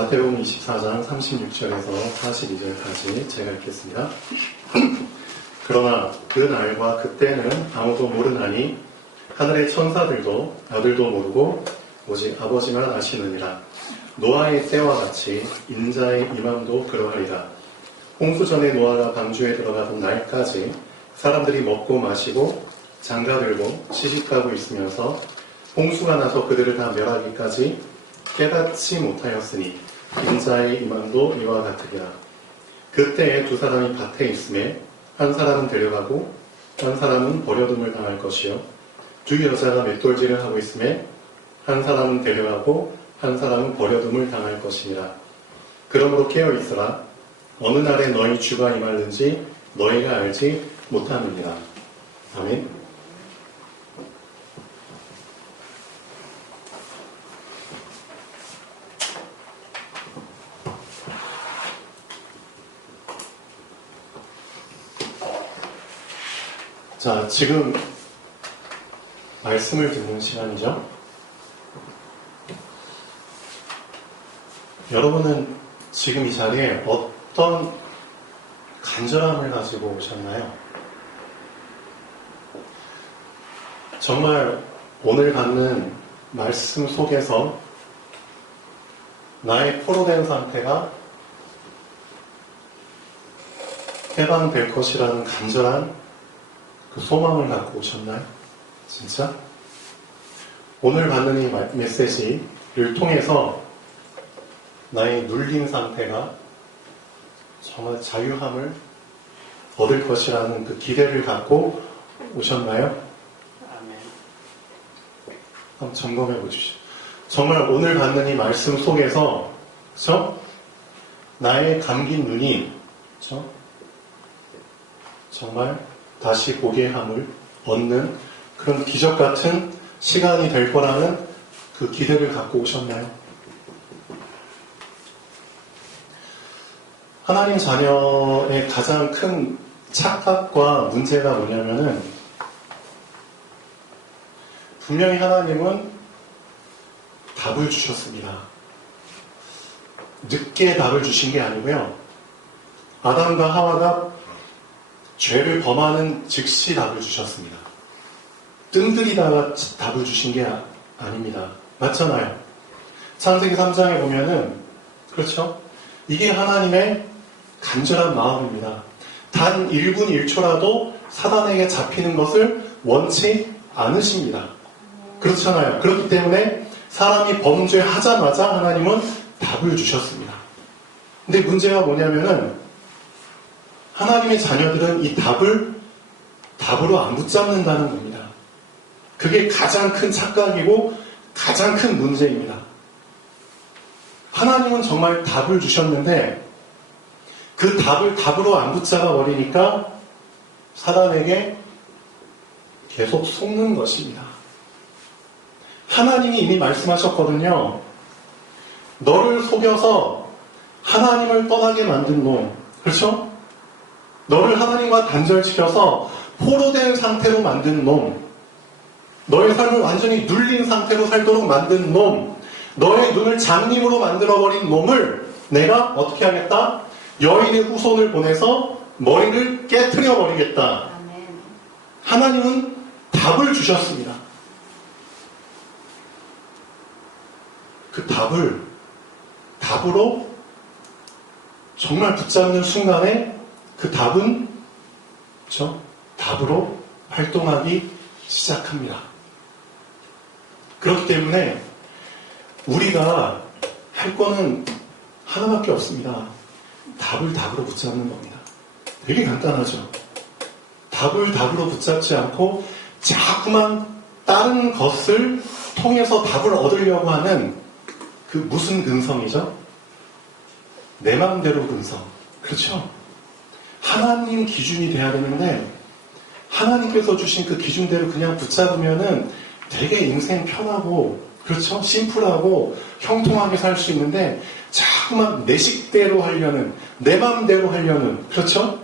마태복음 24장 36절에서 42절까지 제가 읽겠습니다. 그러나 그 날과 그때는 아무도 모르나니 하늘의 천사들도 아들도 모르고 오직 아버지만 아시느니라. 노아의 때와 같이 인자의 임함도 그러하리라. 홍수전에 노아가 방주에 들어가던 날까지 사람들이 먹고 마시고 장가들고 시집가고 있으면서 홍수가 나서 그들을 다 멸하기까지 깨닫지 못하였으니 인자의 임함도 이와 같으리라. 그때에 두 사람이 밭에 있음에 한 사람은 데려가고 한 사람은 버려둠을 당할 것이요 두 여자가 맷돌질을 하고 있음에 한 사람은 데려가고 한 사람은 버려둠을 당할 것이니라. 그러므로 깨어 있으라. 어느 날에 너희 주가 임하는지 너희가 알지 못하느니라. 아멘. 자, 지금 말씀을 듣는 시간이죠. 여러분은 지금 이 자리에 어떤 간절함을 가지고 오셨나요? 정말 오늘 받는 말씀 속에서 나의 포로된 상태가 해방될 것이라는 간절한 그 소망을 갖고 오셨나요? 진짜? 오늘 받는 이 메시지를 통해서 나의 눌린 상태가 정말 자유함을 얻을 것이라는 그 기대를 갖고 오셨나요? 아멘. 한번 점검해 보십시오. 정말 오늘 받는 이 말씀 속에서 그렇죠? 나의 감긴 눈이 그렇죠? 정말 다시 보게 함을 얻는 그런 기적 같은 시간이 될 거라는 그 기대를 갖고 오셨나요? 하나님 자녀의 가장 큰 착각과 문제가 뭐냐면은 분명히 하나님은 답을 주셨습니다. 늦게 답을 주신 게 아니고요. 아담과 하와가 죄를 범하는 즉시 답을 주셨습니다. 뜸들이다가 답을 주신 게 아닙니다. 맞잖아요. 창세기 3장에 보면은 그렇죠? 이게 하나님의 간절한 마음입니다. 단 1분 1초라도 사단에게 잡히는 것을 원치 않으십니다. 그렇잖아요. 그렇기 때문에 사람이 범죄하자마자 하나님은 답을 주셨습니다. 근데 문제가 뭐냐면은 하나님의 자녀들은 이 답으로 안 붙잡는다는 겁니다. 그게 가장 큰 착각이고 가장 큰 문제입니다. 하나님은 정말 답을 주셨는데 그 답으로 안 붙잡아 버리니까 사단에게 계속 속는 것입니다. 하나님이 이미 말씀하셨거든요. 너를 속여서 하나님을 떠나게 만든 놈, 그렇죠? 너를 하나님과 단절시켜서 포로된 상태로 만든 놈, 너의 삶을 완전히 눌린 상태로 살도록 만든 놈, 너의 눈을 장님으로 만들어버린 놈을 내가 어떻게 하겠다? 여인의 후손을 보내서 머리를 깨트려버리겠다. 하나님은 답을 주셨습니다. 그 답으로 정말 붙잡는 순간에 그 답은 그렇죠? 답으로 활동하기 시작합니다. 그렇기 때문에 우리가 할 거는 하나밖에 없습니다. 답으로 붙잡는 겁니다. 되게 간단하죠. 답으로 붙잡지 않고 자꾸만 다른 것을 통해서 답을 얻으려고 하는 그 무슨 근성이죠? 내 마음대로 근성. 그렇죠? 하나님 기준이 돼야 되는데 하나님께서 주신 그 기준대로 그냥 붙잡으면은 되게 인생 편하고 그렇죠? 심플하고 형통하게 살 수 있는데 자꾸만 내 식대로 하려는 내 마음대로 하려는 그렇죠?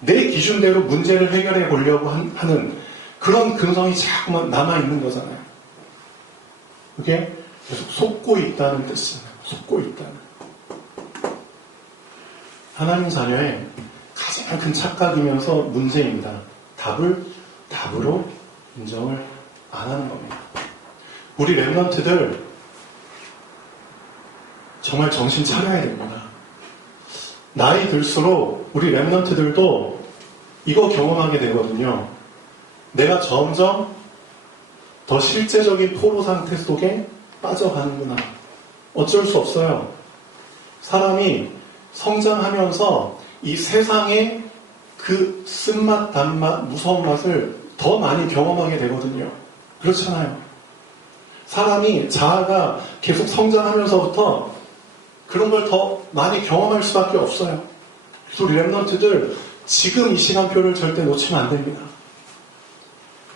내 기준대로 문제를 해결해 보려고 하는 그런 근성이 자꾸만 남아있는 거잖아요. 그게 계속 속고 있다는 뜻이잖아요. 속고 있다는. 하나님 자녀의 가장 큰 착각이면서 문제입니다. 답으로 인정을 안 하는 겁니다. 우리 랩런트들 정말 정신 차려야 됩니다. 나이 들수록 우리 랩런트들도 이거 경험하게 되거든요. 내가 점점 더 실제적인 포로 상태 속에 빠져가는구나. 어쩔 수 없어요. 사람이 성장하면서 이 세상의 그 쓴맛, 단맛, 무서운 맛을 더 많이 경험하게 되거든요. 그렇잖아요. 사람이 자아가 계속 성장하면서부터 그런 걸 더 많이 경험할 수밖에 없어요. 그래서 우리 랩런트들 지금 이 시간표를 절대 놓치면 안 됩니다.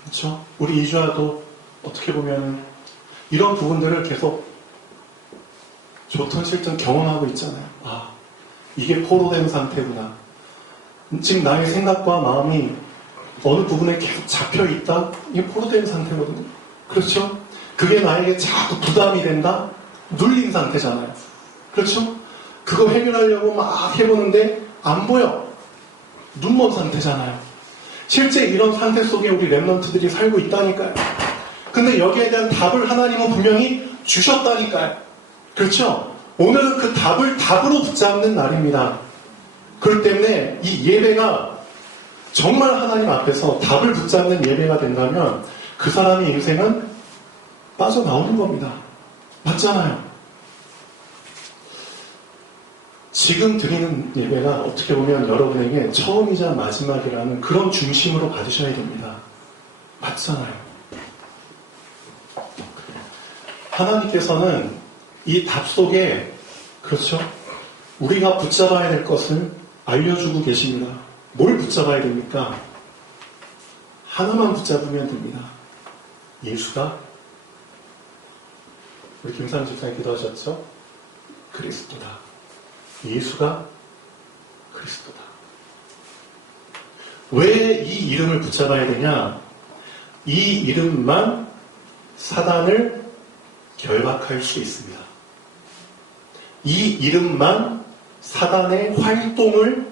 그렇죠? 우리 이주아도 어떻게 보면 이런 부분들을 계속 좋든 싫든 경험하고 있잖아요. 아, 이게 포로된 상태구나. 지금 나의 생각과 마음이 어느 부분에 계속 잡혀있다? 이게 포로된 상태거든요. 그렇죠? 그게 나에게 자꾸 부담이 된다? 눌린 상태잖아요. 그렇죠? 그거 해결하려고 막 해보는데 안 보여. 눈먼 상태잖아요. 실제 이런 상태 속에 우리 랩런트들이 살고 있다니까요. 근데 여기에 대한 답을 하나님은 분명히 주셨다니까요. 그렇죠? 오늘은 그 답을 답으로 붙잡는 날입니다. 그렇기 때문에 이 예배가 정말 하나님 앞에서 답을 붙잡는 예배가 된다면 그 사람의 인생은 빠져나오는 겁니다. 맞잖아요. 지금 드리는 예배가 어떻게 보면 여러분에게 처음이자 마지막이라는 그런 중심으로 받으셔야 됩니다. 맞잖아요. 하나님께서는 이 답 속에, 그렇죠? 우리가 붙잡아야 될 것을 알려주고 계십니다. 뭘 붙잡아야 됩니까? 하나만 붙잡으면 됩니다. 예수가, 우리 김상희 집사님 기도하셨죠? 그리스도다. 예수가 그리스도다. 왜 이 이름을 붙잡아야 되냐? 이 이름만 사단을 결박할 수 있습니다. 이 이름만 사단의 활동을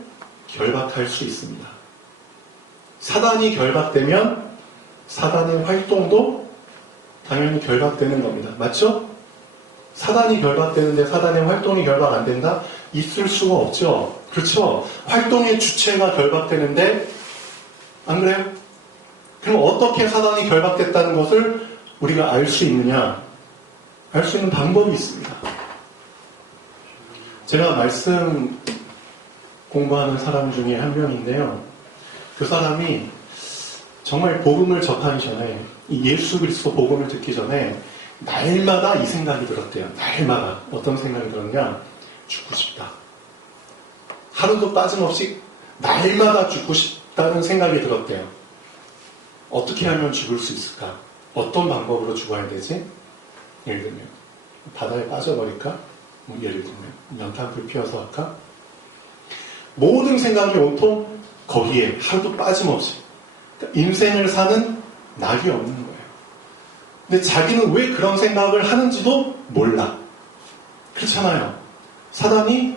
결박할 수 있습니다. 사단이 결박되면 사단의 활동도 당연히 결박되는 겁니다. 맞죠? 사단이 결박되는데 사단의 활동이 결박 안 된다? 있을 수가 없죠. 그렇죠? 활동의 주체가 결박되는데 안 그래요? 그럼 어떻게 사단이 결박됐다는 것을 우리가 알 수 있느냐? 알 수 있는 방법이 있습니다. 제가 말씀 공부하는 사람 중에 한 명인데요. 그 사람이 정말 복음을 접하기 전에, 이 예수 그리스도 복음을 듣기 전에 날마다 이 생각이 들었대요. 날마다. 어떤 생각이 들었냐? 죽고 싶다. 하루도 빠짐없이 날마다 죽고 싶다는 생각이 들었대요. 어떻게 하면 죽을 수 있을까? 어떤 방법으로 죽어야 되지? 예를 들면 바다에 빠져버릴까? 뭐 예를 들면 연탄불 피워서 할까? 모든 생각이 온통 거기에 하루도 빠짐없이, 그러니까 인생을 사는 낙이 없는 거예요. 근데 자기는 왜 그런 생각을 하는지도 몰라. 그렇잖아요. 사단이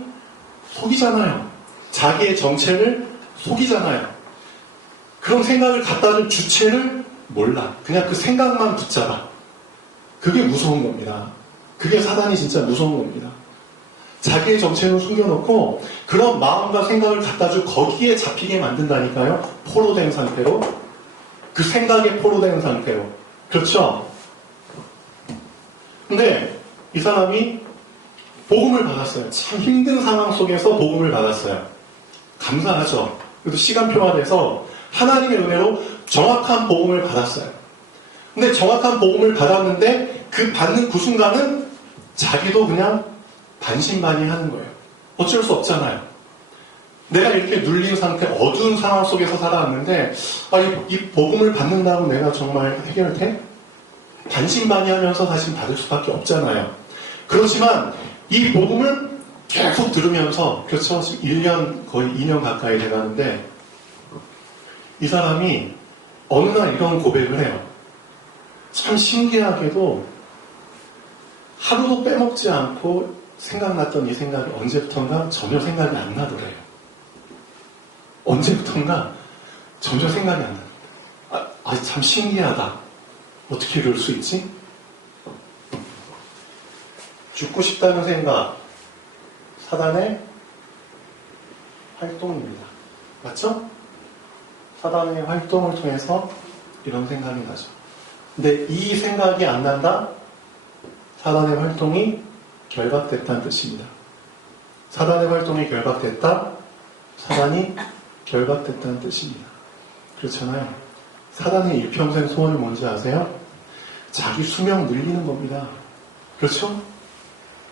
속이잖아요. 자기의 정체를 속이잖아요. 그런 생각을 갖다 준 주체를 몰라. 그냥 그 생각만 붙잡아. 그게 무서운 겁니다. 그게 사단이 진짜 무서운 겁니다. 자기의 정체는 숨겨놓고 그런 마음과 생각을 갖다 주 거기에 잡히게 만든다니까요. 포로된 상태로. 그 생각에 포로된 상태로. 그렇죠? 근데 이 사람이 복음을 받았어요. 참 힘든 상황 속에서 복음을 받았어요. 감사하죠. 그래도 시간표가 하나님의 은혜로 정확한 복음을 받았어요. 근데 정확한 복음을 받았는데 그 받는 그 순간은 자기도 그냥 반신반의하는 거예요. 어쩔 수 없잖아요. 내가 이렇게 눌린 상태, 어두운 상황 속에서 살아왔는데 이 복음을 받는다고 내가 정말 해결돼? 반신반의하면서 사실 받을 수밖에 없잖아요. 그렇지만 이 복음을 계속 들으면서, 그렇죠? 지금 1년, 거의 2년 가까이 돼가는데 이 사람이 어느 날 이런 고백을 해요. 참 신기하게도 하루도 빼먹지 않고 생각났던 이 생각이 언제부턴가 전혀 생각이 안 나더래요. 언제부턴가 전혀 생각이 안 나. 참 신기하다. 어떻게 이럴 수 있지? 죽고 싶다는 생각, 사단의 활동입니다. 맞죠? 사단의 활동을 통해서 이런 생각이 나죠. 근데 이 생각이 안 난다? 사단의 활동이 결박됐다는 뜻입니다. 사단의 활동이 결박됐다? 사단이 결박됐다는 뜻입니다. 그렇잖아요. 사단의 일평생 소원이 뭔지 아세요? 자기 수명 늘리는 겁니다. 그렇죠?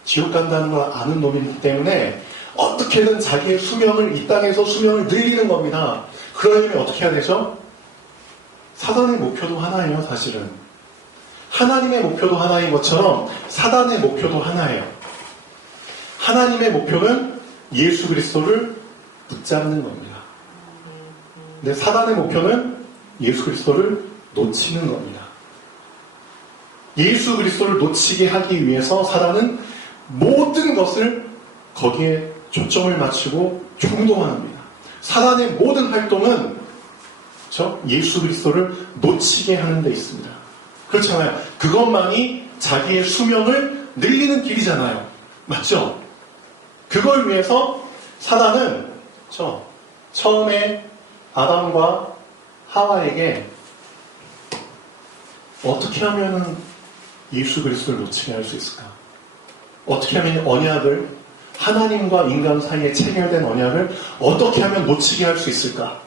지옥 간다는 걸 아는 놈이기 때문에 어떻게든 자기의 수명을, 이 땅에서 수명을 늘리는 겁니다. 그러려면 어떻게 해야 되죠? 사단의 목표도 하나예요, 사실은. 하나님의 목표도 하나인 것처럼 사단의 목표도 하나예요. 하나님의 목표는 예수 그리스도를 붙잡는 겁니다. 근데 사단의 목표는 예수 그리스도를 놓치는 겁니다. 예수 그리스도를 놓치게 하기 위해서 사단은 모든 것을 거기에 초점을 맞추고 충동합니다. 사단의 모든 활동은 예수 그리스도를 놓치게 하는 데 있습니다. 그렇잖아요. 그것만이 자기의 수명을 늘리는 길이잖아요. 맞죠? 그걸 위해서 사단은 처음에 아담과 하와에게 어떻게 하면 예수 그리스도를 놓치게 할 수 있을까? 어떻게 하면 언약을, 하나님과 인간 사이에 체결된 언약을 어떻게 하면 놓치게 할 수 있을까?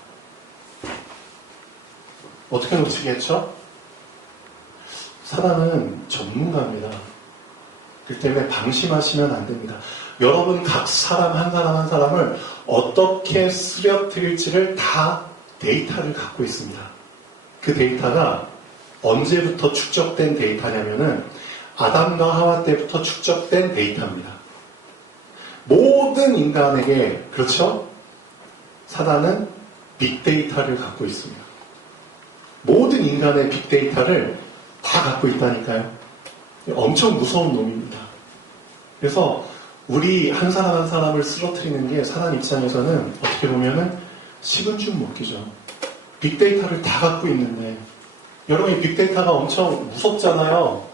어떻게 놓치게 했죠? 사단은 전문가입니다. 그렇기 때문에 방심하시면 안 됩니다. 여러분 각 사람 한 사람 한 사람을 어떻게 쓰러뜨릴지를 다 데이터를 갖고 있습니다. 그 데이터가 언제부터 축적된 데이터냐면은 아담과 하와 때부터 축적된 데이터입니다. 모든 인간에게, 그렇죠? 사단은 빅데이터를 갖고 있습니다. 모든 인간의 빅데이터를 다 갖고 있다니까요. 엄청 무서운 놈입니다. 그래서 우리 한 사람 한 사람을 쓰러뜨리는 게 사람 입장에서는 어떻게 보면은 식은 죽 먹기죠. 빅데이터를 다 갖고 있는데 여러분 이 빅데이터가 엄청 무섭잖아요.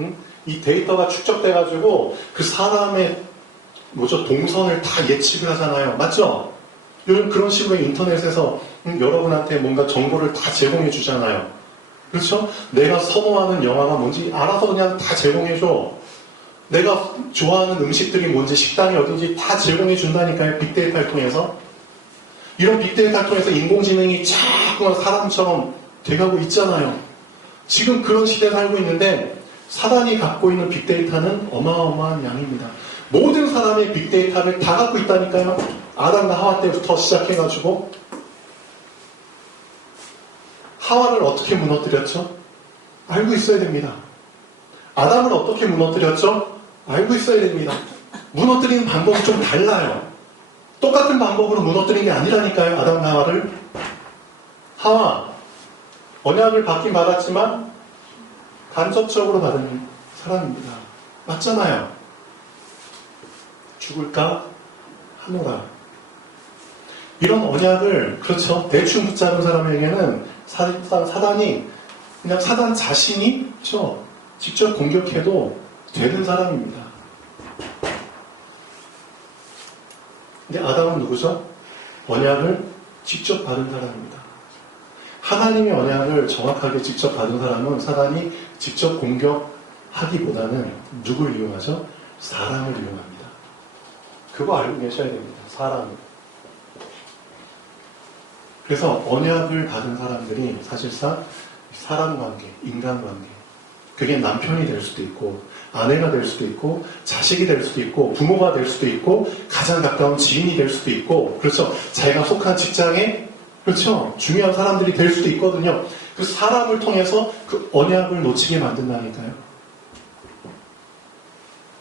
응? 이 데이터가 축적돼가지고 그 사람의 동선을 다 예측을 하잖아요. 맞죠? 요즘 그런 식으로 인터넷에서 여러분한테 뭔가 정보를 다 제공해 주잖아요. 그렇죠? 내가 선호하는 영화가 뭔지 알아서 그냥 다 제공해줘. 내가 좋아하는 음식들이 뭔지, 식당이 어딘지 다 제공해 준다니까요. 빅데이터를 통해서. 이런 빅데이터를 통해서 인공지능이 자꾸만 사람처럼 돼가고 있잖아요. 지금 그런 시대에 살고 있는데 사단이 갖고 있는 빅데이터는 어마어마한 양입니다. 모든 사람의 빅데이터를 다 갖고 있다니까요. 아담과 하와 때부터 시작해가지고 하와를 어떻게 무너뜨렸죠? 알고 있어야 됩니다. 아담을 어떻게 무너뜨렸죠? 알고 있어야 됩니다. 무너뜨리는 방법이 좀 달라요. 똑같은 방법으로 무너뜨린 게 아니라니까요. 아담과 하와를. 하와 언약을 받긴 받았지만 간접적으로 받은 사람입니다. 맞잖아요. 죽을까 하노라. 이런 언약을 그렇죠. 대충 붙잡은 사람에게는 사단이 그냥 사단 자신이 직접 공격해도 되는 사람입니다. 근데 아담은 누구죠? 언약을 직접 받은 사람입니다. 하나님의 언약을 정확하게 직접 받은 사람은 사단이 직접 공격하기보다는 누굴 이용하죠? 사람을 이용합니다. 그거 알고 계셔야 됩니다. 사람을. 그래서 언약을 받은 사람들이 사실상 사람관계, 인간관계, 그게 남편이 될 수도 있고 아내가 될 수도 있고 자식이 될 수도 있고 부모가 될 수도 있고 가장 가까운 지인이 될 수도 있고 그렇죠. 자기가 속한 직장에 그렇죠. 중요한 사람들이 될 수도 있거든요. 그 사람을 통해서 그 언약을 놓치게 만든다니까요.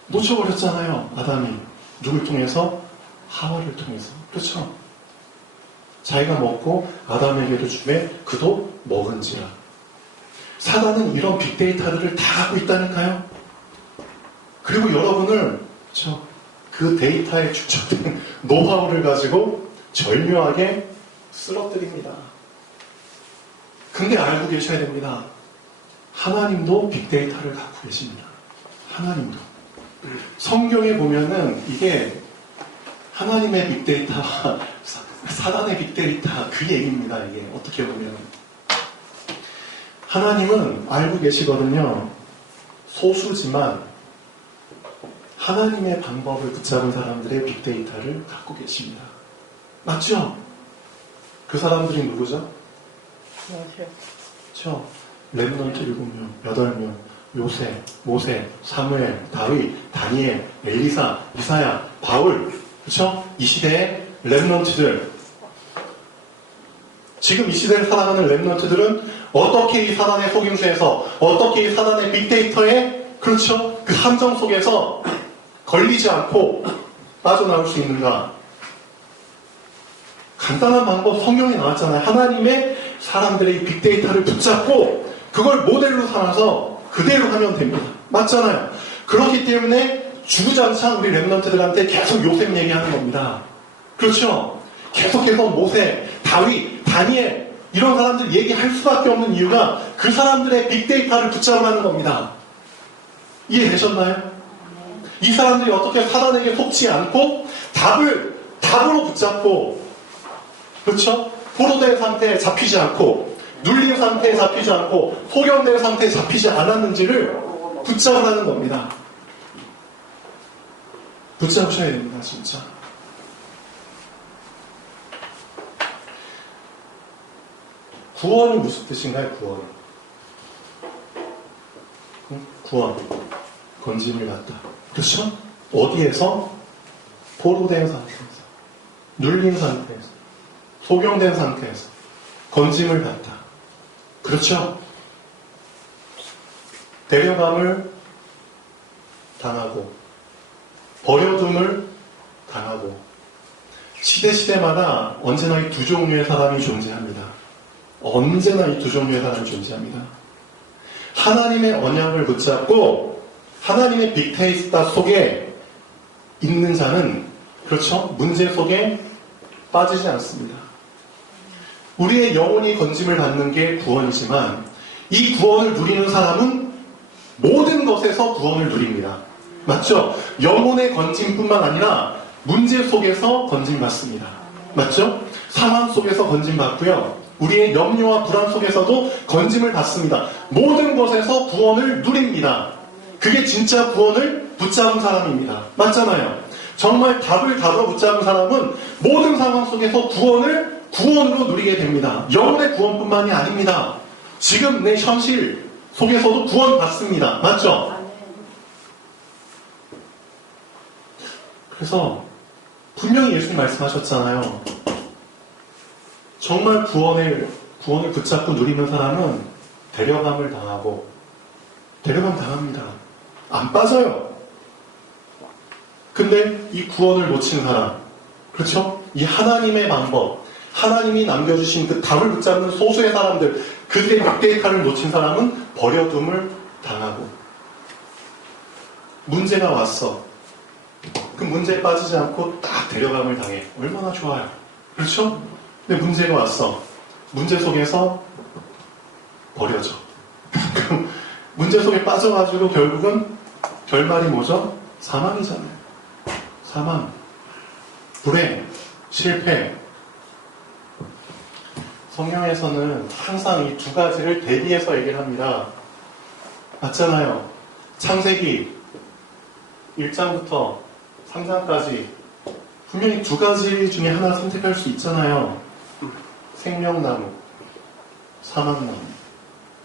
놓쳐버렸잖아요. 아담이. 누굴 통해서? 하와를 통해서. 그렇죠. 자기가 먹고 아담에게도 주매 그도 먹은지라. 사단은 이런 빅데이터들을 다 갖고 있다니까요. 그리고 여러분을 그 데이터에 축적된 노하우를 가지고 절묘하게 쓰러뜨립니다. 근데 알고 계셔야 됩니다. 하나님도 빅데이터를 갖고 계십니다. 하나님도. 성경에 보면은 이게 하나님의 빅데이터와 사단의 빅데이터 그 얘기입니다. 이게 어떻게 보면 하나님은 알고 계시거든요. 소수지만 하나님의 방법을 붙잡은 사람들의 빅데이터를 갖고 계십니다. 맞죠? 그 사람들이 누구죠? 그렇죠. 렘넌트 7명, 8명, 요셉, 모세, 사무엘, 다윗, 다니엘, 엘리사, 이사야, 바울. 그렇죠? 이 시대의 렘넌트들. 지금 이 시대를 살아가는 렘넌트들은 어떻게 이 사단의 속임수에서, 어떻게 이 사단의 빅데이터에, 그렇죠? 그 함정 속에서 걸리지 않고 빠져나올 수 있는가? 간단한 방법 성경에 나왔잖아요. 하나님의 사람들의 빅데이터를 붙잡고 그걸 모델로 삼아서 그대로 하면 됩니다. 맞잖아요. 그렇기 때문에 주구장창 우리 렘넌트들한테 계속 요셉 얘기하는 겁니다. 그렇죠? 계속해서 모세, 다윗, 다니엘 이런 사람들 얘기할 수밖에 없는 이유가 그 사람들의 빅데이터를 붙잡으라는 겁니다. 이해되셨나요? 이 사람들이 어떻게 사단에게 속지 않고 답으로 붙잡고, 그렇죠? 포로된 상태에 잡히지 않고, 눌린 상태에 잡히지 않고, 소경된 상태에 잡히지 않았는지를 붙잡으라는 겁니다. 붙잡으셔야 됩니다, 진짜. 구원이 무슨 뜻인가요, 구원? 구원. 건짐을 받다. 그렇죠? 어디에서? 포로된 상태에서, 눌린 상태에서, 소경된 상태에서 건짐을 받다. 그렇죠? 데려감을 당하고 버려둠을 당하고 시대마다 언제나 이 두 종류의 사람이 존재합니다. 언제나 이 두 종류의 사람이 존재합니다. 하나님의 언약을 붙잡고 하나님의 빅데이터 속에 있는 자는, 그렇죠? 문제 속에 빠지지 않습니다. 우리의 영혼이 건짐을 받는 게 구원이지만 이 구원을 누리는 사람은 모든 것에서 구원을 누립니다. 맞죠? 영혼의 건짐뿐만 아니라 문제 속에서 건짐받습니다. 맞죠? 상황 속에서 건짐받고요. 우리의 염려와 불안 속에서도 건짐을 받습니다. 모든 것에서 구원을 누립니다. 그게 진짜 구원을 붙잡은 사람입니다. 맞잖아요. 정말 답을 붙잡은 사람은 모든 상황 속에서 구원으로 누리게 됩니다. 영혼의 구원뿐만이 아닙니다. 지금 내 현실 속에서도 구원 받습니다. 맞죠? 그래서 분명히 예수님 말씀하셨잖아요. 정말 구원을 붙잡고 누리는 사람은 데려감을 당하고, 데려감 당합니다. 안 빠져요. 근데 이 구원을 놓친 사람, 그렇죠? 이 하나님의 방법, 하나님이 남겨주신 그 답을 붙잡는 소수의 사람들, 그들의 빅데이터를 놓친 사람은 버려둠을 당하고, 문제가 왔어. 그 문제에 빠지지 않고 딱 데려감을 당해. 얼마나 좋아요. 그렇죠? 근데 문제가 왔어. 문제 속에서 버려져. 문제 속에 빠져가지고 결국은 결말이 뭐죠? 사망이잖아요. 사망, 불행, 실패. 성경에서는 항상 이 두 가지를 대비해서 얘기를 합니다. 맞잖아요. 창세기 1장부터 3장까지 분명히 두 가지 중에 하나 선택할 수 있잖아요. 생명나무, 사막나무.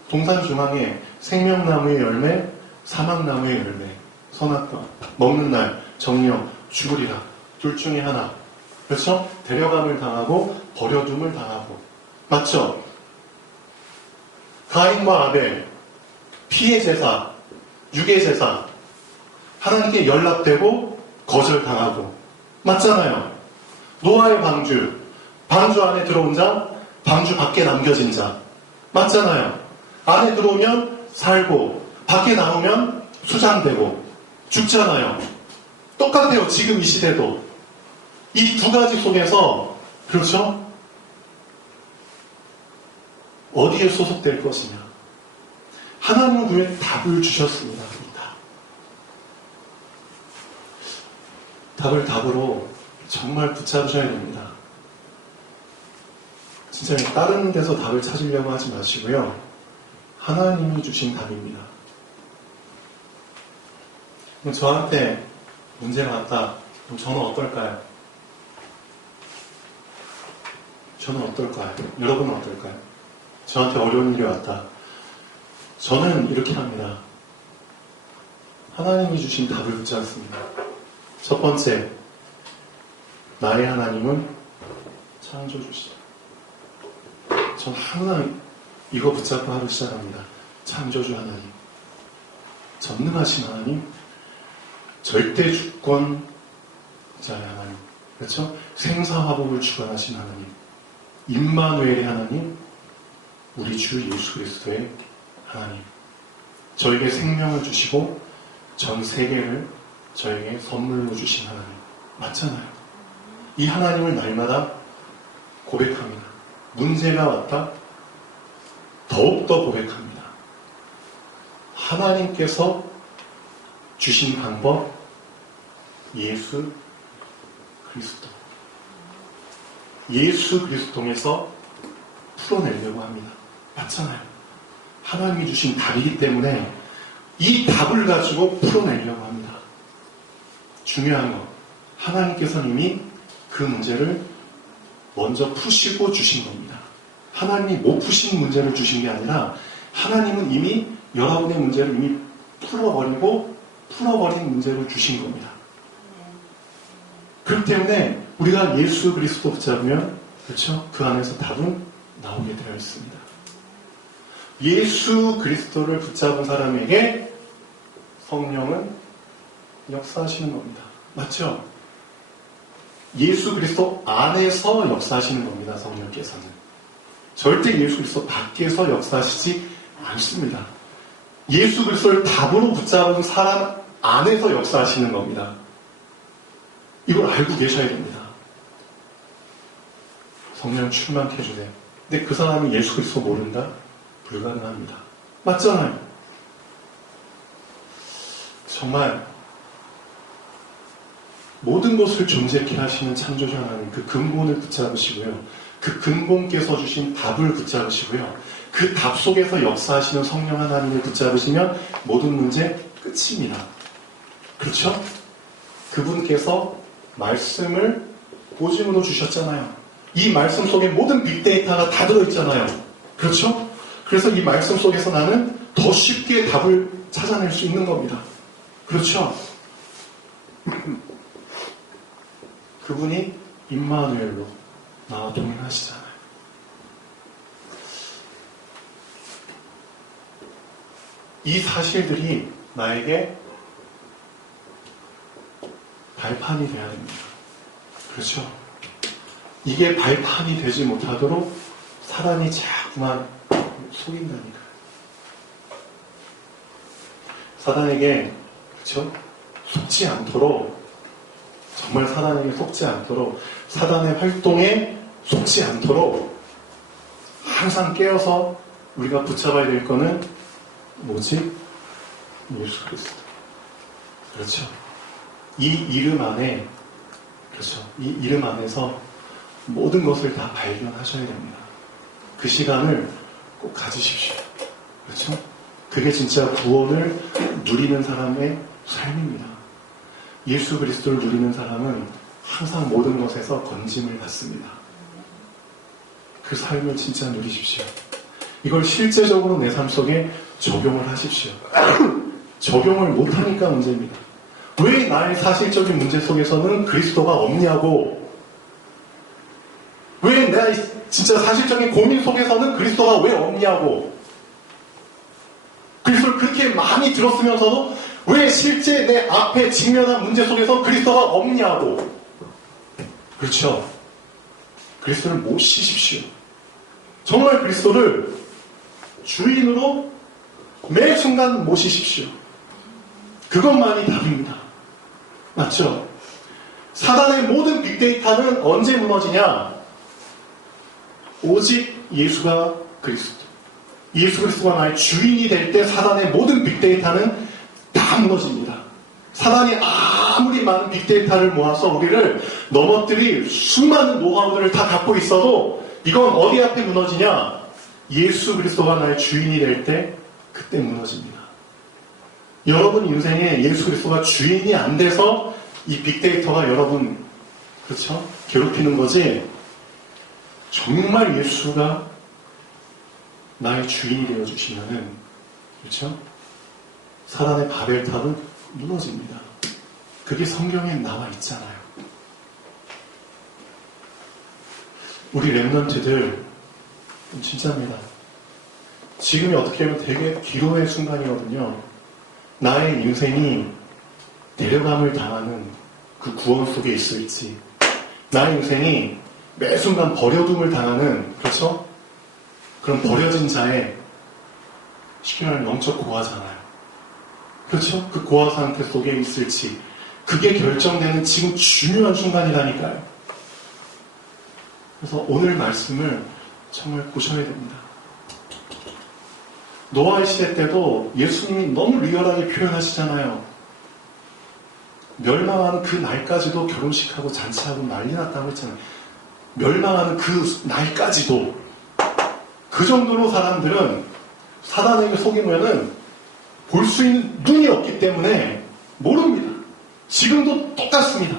동산 중앙에 생명나무의 열매, 사막나무의 열매. 선악과, 먹는 날, 정령, 죽으리라. 둘 중에 하나. 그렇죠? 데려감을 당하고 버려둠을 당하고. 맞죠? 가인과 아벨, 피의 제사, 육의 제사. 하나님께 연락되고 거절당하고. 맞잖아요. 노아의 방주 안에 들어온 자, 방주 밖에 남겨진 자. 맞잖아요. 안에 들어오면 살고 밖에 나오면 수장되고. 죽잖아요. 똑같아요. 지금 이 시대도. 이 두 가지 속에서, 그렇죠? 어디에 소속될 것이냐. 하나님은 그의 답을 주셨습니다. 답을 답으로 정말 붙잡으셔야 됩니다. 진짜 다른 데서 답을 찾으려고 하지 마시고요. 하나님이 주신 답입니다. 그럼 저한테 문제가 왔다. 그럼 저는 어떨까요? 저는 어떨까요? 여러분은 어떨까요? 저한테 어려운 일이 왔다. 저는 이렇게 합니다. 하나님이 주신 답을 붙잡습니다. 첫 번째, 나의 하나님은 창조주시다. 전 항상 이거 붙잡고 하루 시작합니다. 창조주 하나님, 전능하신 하나님, 절대 주권자의 하나님, 그렇죠? 생사화복을 주관하신 하나님, 임마누엘의 하나님, 우리 주 예수 그리스도의 하나님, 저에게 생명을 주시고 전 세계를 저에게 선물로 주신 하나님. 맞잖아요. 이 하나님을 날마다 고백합니다. 문제가 왔다. 더욱더 고백합니다. 하나님께서 주신 방법, 예수 그리스도. 예수 그리스도 통해서 풀어내려고 합니다. 맞잖아요. 하나님이 주신 답이기 때문에 이 답을 가지고 풀어내려고 합니다. 중요한 거, 하나님께서는 이미 그 문제를 먼저 푸시고 주신 겁니다. 하나님이 못 푸신 문제를 주신 게 아니라 하나님은 이미 여러분의 문제를 이미 풀어버린 문제를 주신 겁니다. 그렇기 때문에 우리가 예수 그리스도 붙잡으면, 그렇죠? 그 안에서 답은 나오게 되어 있습니다. 예수 그리스도를 붙잡은 사람에게 성령은 역사하시는 겁니다. 맞죠? 예수 그리스도 안에서 역사하시는 겁니다. 성령께서는. 절대 예수 그리스도 밖에서 역사하시지 않습니다. 예수 그리스도를 답으로 붙잡은 사람 안에서 역사하시는 겁니다. 이걸 알고 계셔야 됩니다. 성령 충만케 해주세요. 근데 그 사람이 예수 그리스도 모른다? 불가능합니다. 맞잖아요. 정말 모든 것을 존재케 하시는 창조주 하나님, 그 근본을 붙잡으시고요. 그 근본께서 주신 답을 붙잡으시고요. 그 답 속에서 역사하시는 성령 하나님을 붙잡으시면 모든 문제 끝입니다. 그렇죠? 그분께서 말씀을 보증으로 주셨잖아요. 이 말씀 속에 모든 빅데이터가 다 들어있잖아요. 그렇죠? 그래서 이 말씀 속에서 나는 더 쉽게 답을 찾아낼 수 있는 겁니다. 그렇죠? 그분이 임마누엘로 나와 동행하시잖아요. 이 사실들이 나에게 발판이 돼야 됩니다. 그렇죠? 이게 발판이 되지 못하도록 사람이 자꾸만 속인다니까요. 사단에게, 그렇죠? 속지 않도록, 정말 사단에게 속지 않도록, 사단의 활동에 속지 않도록 항상 깨어서 우리가 붙잡아야 될 거는 뭐지? 예수 그리스도. 그렇죠? 이 이름 안에, 그렇죠? 이 이름 안에서 모든 것을 다 발견하셔야 됩니다. 그 시간을 꼭 가지십시오. 그렇죠? 그게 진짜 구원을 누리는 사람의 삶입니다. 예수 그리스도를 누리는 사람은 항상 모든 것에서 건짐을 받습니다. 그 삶을 진짜 누리십시오. 이걸 실제적으로 내 삶 속에 적용을 하십시오. 적용을 못하니까 문제입니다. 왜 나의 사실적인 문제 속에서는 그리스도가 없냐고, 왜 내가 진짜 사실적인 고민 속에서는 그리스도가 왜 없냐고, 그리스도를 그렇게 많이 들었으면서도 왜 실제 내 앞에 직면한 문제 속에서 그리스도가 없냐고. 그렇죠? 그리스도를 모시십시오. 정말 그리스도를 주인으로 매 순간 모시십시오. 그것만이 답입니다. 맞죠? 사단의 모든 빅데이터는 언제 무너지냐? 오직 예수가 그리스도. 예수 그리스도가 나의 주인이 될 때 사단의 모든 빅데이터는 다 무너집니다. 사단이 아무리 많은 빅데이터를 모아서 우리를 넘어뜨릴 수많은 노하우들을 다 갖고 있어도 이건 어디 앞에 무너지냐? 예수 그리스도가 나의 주인이 될 때 그때 무너집니다. 여러분 인생에 예수 그리스도가 주인이 안 돼서 이 빅데이터가 여러분 그렇죠? 괴롭히는 거지 정말 예수가 나의 주인이 되어주시면은 그렇죠? 사단의 바벨탑은 무너집니다. 그게 성경에 나와 있잖아요. 우리 랩런트들 진짜입니다. 지금이 어떻게 보면 되게 기로의 순간이거든요. 나의 인생이 데려감을 당하는 그 구원 속에 있을지 나의 인생이 매 순간 버려둠을 당하는 그렇죠? 그런 버려진 자의 쉽게 말하면 영적 고아잖아요. 그렇죠? 그 고아 상태 속에 있을지 그게 결정되는 지금 중요한 순간이라니까요. 그래서 오늘 말씀을 정말 보셔야 됩니다. 노아의 시대 때도 예수님이 너무 리얼하게 표현하시잖아요. 멸망하는 그 날까지도 결혼식하고 잔치하고 난리 났다고 했잖아요. 멸망하는 그 날까지도 그 정도로 사람들은 사단에게 속이면은 볼 수 있는 눈이 없기 때문에 모릅니다. 지금도 똑같습니다.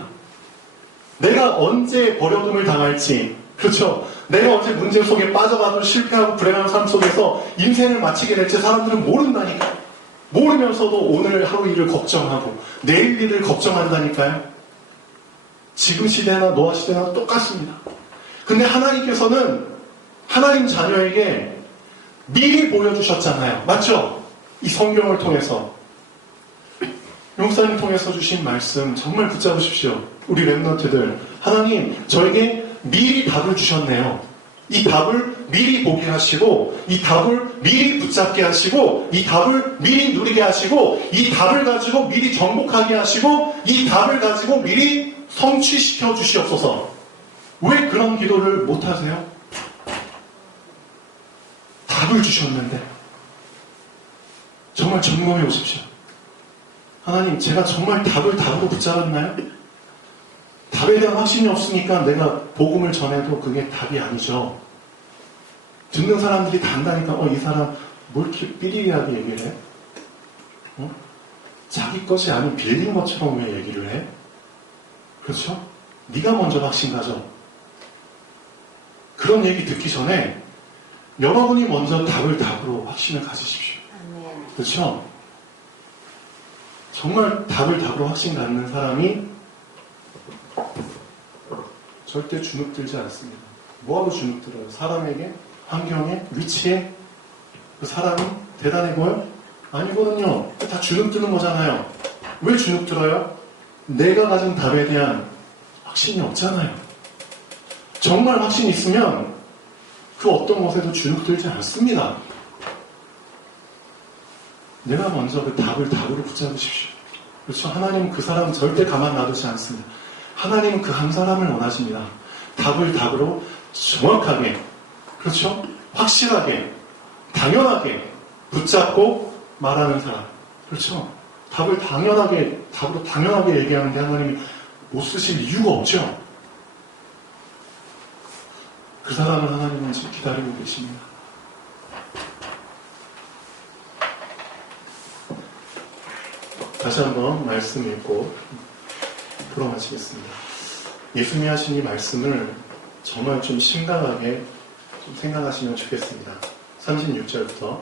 내가 언제 버려둠을 당할지 그렇죠. 내가 언제 문제 속에 빠져가도 실패하고 불행한 삶 속에서 인생을 마치게 될지 사람들은 모른다니까요. 모르면서도 오늘 하루 일을 걱정하고 내일 일을 걱정한다니까요. 지금 시대나 노아 시대나 똑같습니다. 근데 하나님께서는 하나님 자녀에게 미리 보여주셨잖아요. 맞죠? 이 성경을 통해서 용사님 통해서 주신 말씀 정말 붙잡으십시오. 우리 랩런트들 하나님 저에게 미리 답을 주셨네요. 이 답을 미리 보게 하시고 이 답을 미리 붙잡게 하시고 이 답을 미리 누리게 하시고 이 답을 가지고 미리 정복하게 하시고 이 답을 가지고 미리 성취시켜 주시옵소서. 왜 그런 기도를 못하세요? 답을 주셨는데 정말 점검해 보십시오. 하나님 제가 정말 답을 답으로 붙잡았나요? 답에 대한 확신이 없으니까 내가 복음을 전해도 그게 답이 아니죠. 듣는 사람들이 다 안다니까 이 사람 뭘 이렇게 삐리리하게 얘기를 해? 자기 것이 아닌 빌린 것처럼 왜 얘기를 해? 그렇죠? 네가 먼저 확신 가져. 그런 얘기 듣기 전에 여러분이 먼저 답으로 확신을 가지십시오. 그렇죠? 정말 답으로 확신 갖는 사람이 절대 주눅들지 않습니다. 뭐하러 주눅들어요? 사람에게, 환경에, 위치에 그 사람이 대단해 보여? 아니거든요. 다 주눅드는 거잖아요. 왜 주눅들어요? 내가 가진 답에 대한 확신이 없잖아요. 정말 확신이 있으면 그 어떤 것에도 주눅들지 않습니다. 내가 먼저 그 답으로 붙잡으십시오. 그렇죠? 하나님은 그 사람 절대 가만 놔두지 않습니다. 하나님은 그 한 사람을 원하십니다. 답으로 정확하게, 그렇죠? 확실하게, 당연하게 붙잡고 말하는 사람. 그렇죠? 답으로 당연하게 얘기하는데 하나님이 못 쓰실 이유가 없죠. 그 사람을 하나님은 지금 기다리고 계십니다. 다시 한번 말씀 읽고 풀어마치겠습니다. 예수님이 하신 이 말씀을 정말 좀 심각하게 좀 생각하시면 좋겠습니다. 36절부터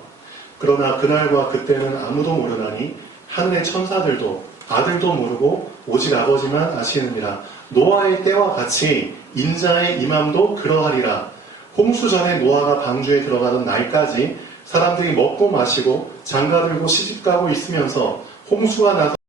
그러나 그날과 그때는 아무도 모르나니 하늘의 천사들도 아들도 모르고 오직 아버지만 아시느니라. 노아의 때와 같이 인자의 임함도 그러하리라. 홍수 전에 노아가 방주에 들어가던 날까지 사람들이 먹고 마시고 장가들고 시집가고 있으면서 홍수가 나서